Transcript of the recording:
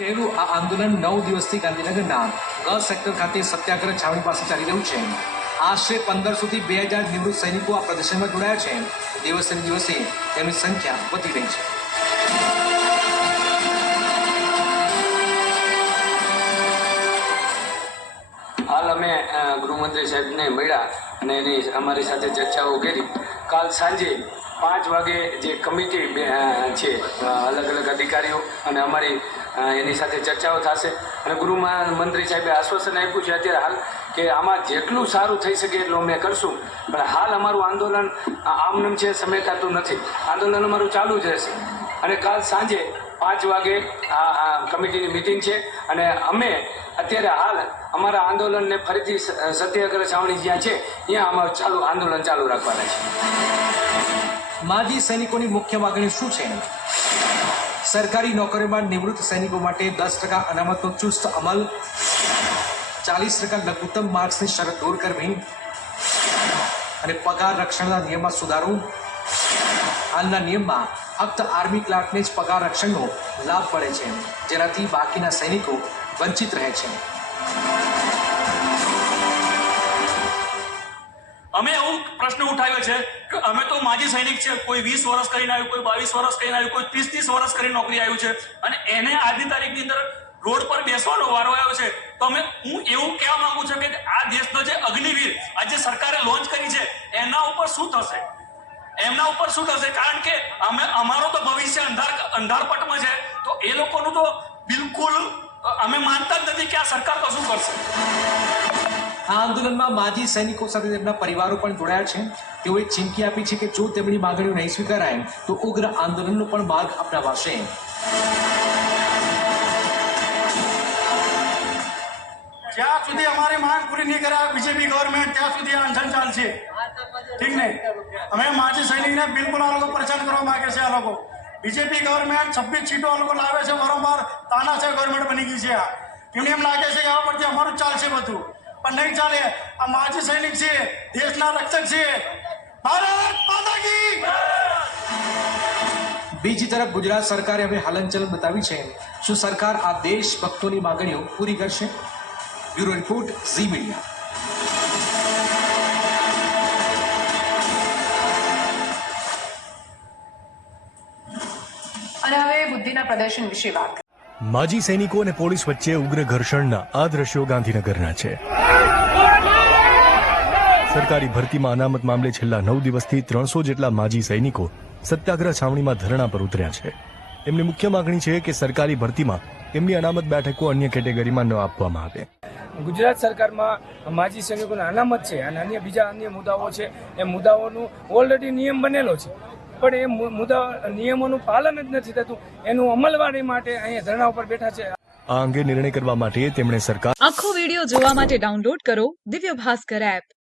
રહેલું આ આંદોલન નવ દિવસથી ગાંધીનગરના ગ સેક્ટર ખાતે સત્યાગ્રહ છાવણી પાસે ચાલી રહ્યું છે. આશરે પંદરસોથી બે હજાર નિવૃત્ત સૈનિકો આ પ્રદર્શનમાં જોડાયા છે. દિવસે દિવસે તેમની સંખ્યા વધી રહી છે. હાલ અમે ગૃહમંત્રી સાહેબને મળ્યા અને એની અમારી સાથે ચર્ચાઓ કરી. કાલ સાંજે પાંચ વાગે જે કમિટી છે અલગ અલગ અધિકારીઓ અને અમારી એની સાથે ચર્ચાઓ થશે. અને ગૃહમંત્રી સાહેબે આશ્વાસન આપ્યું છે અત્યારે હાલ કે આમાં જેટલું સારું થઈ શકે એટલું અમે કરશું. પણ હાલ અમારું આંદોલન આમનમ છે, સમેટાતું નથી. આંદોલન અમારું ચાલુ જ રહેશે. અને કાલ સાંજે પાંચ વાગે આ કમિટીની મિટિંગ છે. અને અમે અત્યારે હાલ અમારા આંદોલનને ફરીથી સત્યાગ્રહ છાવણી જ્યાં છે, ત્યાં અમારું ચાલુ આંદોલન ચાલુ રાખવાના છે. માજી સૈનિકોની મુખ્ય માગણી શું છે? સરકારી નોકરીમાં નિવૃત્ત સૈનિકો માટે દસ ટકા અનામતનો ચુસ્ત અમલ, ચાલીસ ટકા લઘુત્તમ માર્ક્સની શરત દૂર કરવી, અને પગાર રક્ષણના નિયમમાં સુધારો. હાલના નિયમમાં ફક્ત આર્મી ક્લાર્કને જ પગાર રક્ષણનો લાભ મળે છે, જેનાથી બાકીના સૈનિકો વંચિત રહે છે. અમે એવું પ્રશ્ન ઉઠાવ્યો છે કે અમે તો માજી સૈનિક છે, કોઈ વીસ વર્ષ કરીને આવ્યું, કોઈ બાવીસ વર્ષ કરીને આવ્યું, કોઈ ત્રીસ ત્રીસ વર્ષ કરીને નોકરી આવ્યું છે. અને એને આજની તારીખની અંદર રોડ પર બેસવાનો વારો આવ્યો છે. તો અમે હું એવું કહેવા માંગુ છું કે આ દેશનો જે અગ્નિવીર આજે સરકારે લોન્ચ કરી છે, એના ઉપર શું થશે? એમના ઉપર શું થશે? કારણ કે અમે અમારો તો ભવિષ્ય અંધાર અંધારપટમાં છે. તો એ લોકોનું તો બિલકુલ અમે માનતા જ નથી કે આ સરકાર કશું કરશે. આ આંદોલનમાં માજી સૈનિકો સાથે તેમના પરિવારો પણ જોડાયા છે. તેઓએ ચીમકી આપી છે કે જો તેમની માગણીઓ નહીં સ્વીકારાય, તો ઉગ્ર આંદોલનનો પણ માર્ગ અપનાવાશે. જ્યાં સુધી અમારી માંગ પૂરી નહીં કરે બીજેપી ગવર્મેન્ટ ત્યાં સુધી આ ચાલશે. ઠીક ને અમે માજી સૈનિકને બિલકુલ આ લોકો પરેશાન કરવા માંગે છે આ લોકો. બીજેપી ગવર્મેન્ટ છવ્વીસ સીટો આ લોકો લાવે છે, વારંવાર તાના છે ગવર્મેન્ટ બની ગઈ છે આ. એમને એમ લાગે છે કે આ પરથી અમારું ચાલશે બધું. પણ નહીં ચાલે. આ માજી સૈનિક છે દેશના રક્ષક છે. ભારત માતા કી! બીજી તરફ ગુજરાત સરકારે હવે હલનચલન બતાવી છે. શું સરકાર આ દેશભક્તોની માંગણીઓ પૂરી કરશે? Bureau report Zee media. અને હવે બુદ્ધિના પ્રદર્શન વિશે વાત માજી સૈનિકો અને પોલીસ વચ્ચે ઉગ્ર ઘર્ષણના આ દ્રશ્યો ગાંધીનગરના છે. સરકારી ભરતીમાં અનામત મામલે છેલ્લા નવ દિવસથી ત્રણસો જેટલા માજી સૈનિકો સત્યાગ્રહ છાવણીમાં ધરણા પર ઉતર્યા છે. એમની મુખ્ય માગણી છે કે સરકારી ભરતીમાં એમની અનામત બેઠકો અન્ય કેટેગરીમાં ન આપવામાં આવે. ગુજરાત સરકારમાં માજી સૈનિકોને અનામત છે અને અન્ય બીજા અન્ય મુદ્દાઓ છે. એ મુદ્દાઓનું ઓલરેડી નિયમ બનેલો છે. પણ એ મુ- મુદ્દા નિયમોનું પાલન જ નથી થતું. એનું અમલવારી માટે અહીંયા ધરણા ઉપર બેઠા છે. આ અંગે નિર્ણય કરવા માટે તેમણે સરકાર આખો વિડિયો જોવા માટે ડાઉનલોડ કરો દિવ્ય ભાસ્કર એપ.